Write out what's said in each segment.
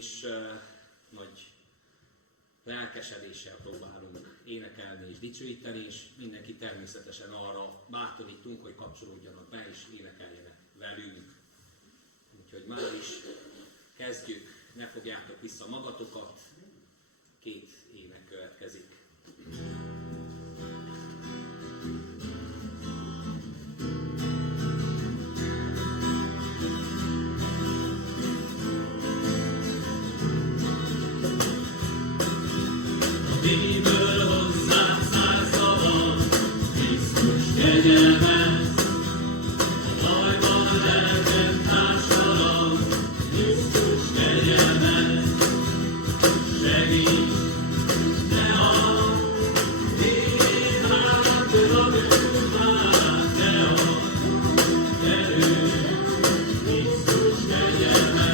És nagy lelkesedéssel próbálunk énekelni és dicsőíteni, és mindenki természetesen arra bátorítunk, hogy kapcsolódjanak be és énekeljenek velünk. Úgyhogy már is kezdjük, ne fogjátok vissza magatokat, 2 ének következik. Miből hozzám száll szava, Krisztus kegyelme, a bajban lelkem társalom, Krisztus kegyelme, segíts, ne add, én hátra bűnbár, ne add, erőt, Krisztus kegyelme,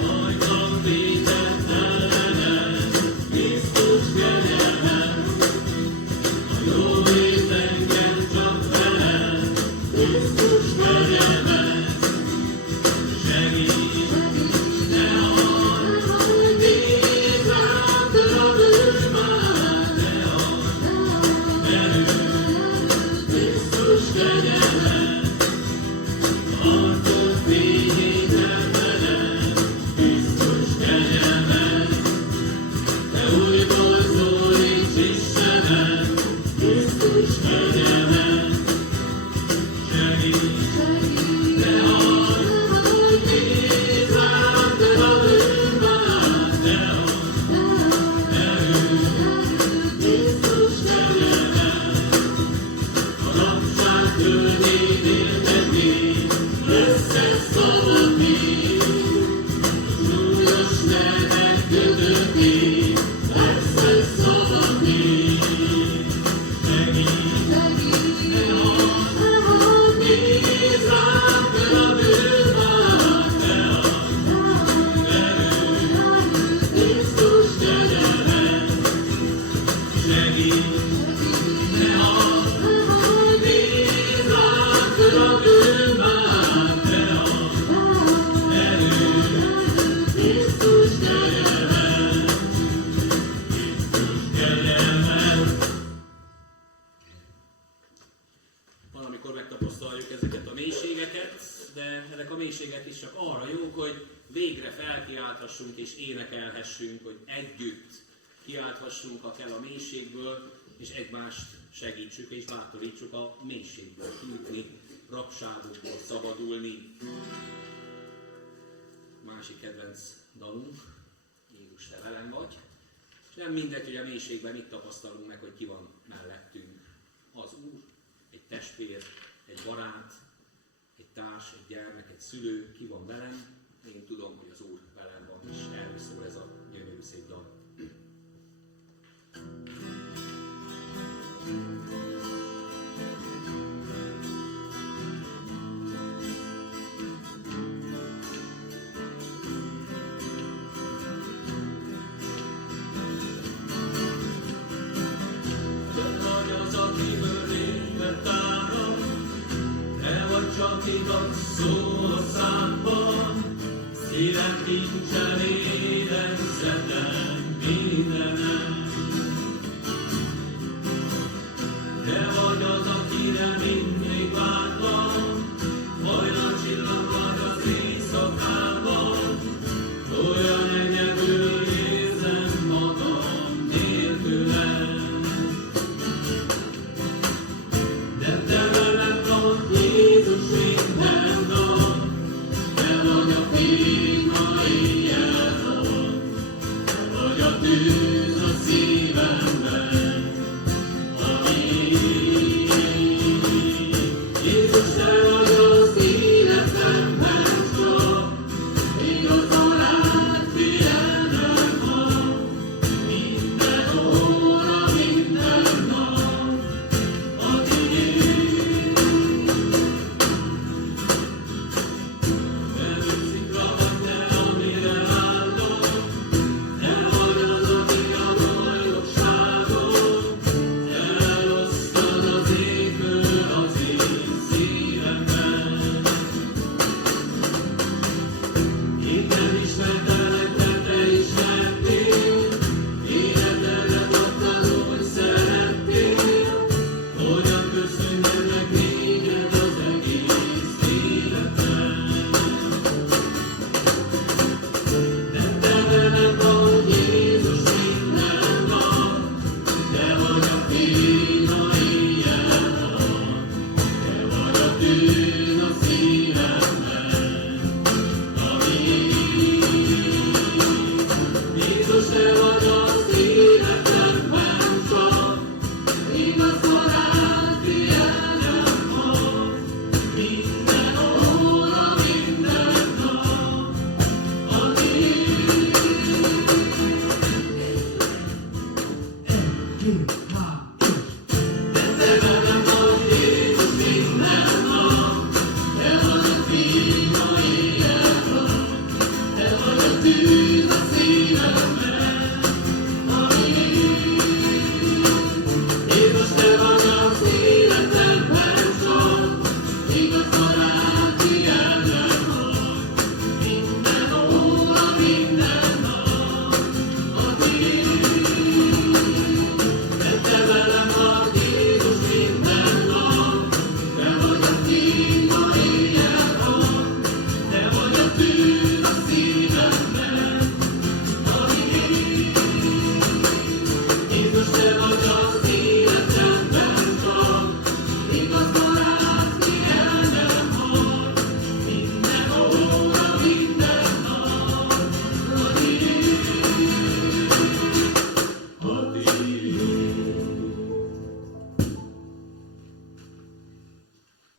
hajtam vétett ellened, Krisztus kegyelme, a jó hét engem csak veled, Krisztus kegyelme, segíts, ne add, bízz rám, bűnbár, ne add, erőt, Krisztus kegyelme, arcod fényét emeled, Krisztus kegyelme, te újból szólíts Istenem, Krisztus kegyelme, segíts, ne add, bízz rám, bűnbár, ne add, erőt, Krisztus kegyelme, a napság földjét éltetni, összeszabadni, súlyos terhet kötötni, összeszabadni, segíts, ne add, bízz rám, bűnbár, ne add, erőt, Krisztus kegyelme, segíts, ne add, bízz rám, bűnbár, ne add, erőt, Krisztus kegyelme, Krisztus kegyelme. Valamikor megtapasztaljuk ezeket a mélységeket, de ezek a mélységek is csak arra jók, hogy végre felkiálthassunk és énekelhessünk, hogy együtt kiálthassunk, ha kell a mélységből, és egymást segítsük és bátorítsuk a mélységből kijutni, rabságokból szabadulni. Másik kedvenc dalunk, Jézus, te velem vagy, és nem mindegy, hogy a mélységben mit tapasztalunk meg, hogy ki van mellettünk. Az Úr, egy testvér, egy barát, egy társ, egy gyermek, egy szülő, ki van velem, én tudom, hogy az Úr velem van, és erről szól ez a gyönyörű szép dal. Te vagy az, akiből lépett áram, te vagy, csak igaz szó a számban, szívem kincsen édeszetem mindenem. Te vagy az, akire mindig vártam, hajnalcsillag vagy az éjszakában, olyan egyedül érzem magam nélküled. De te velem vagy, Jézus, minden nap, te vagy a fény ma éjjel van, te vagy a tűz a szívemben, ami Jézus, te vagy az életemben csak, igazán rád figyelmem van, minden óra, minden nap, a tiéd. Előszikra vagy te, amire vállom, te vagy az, aki egyedül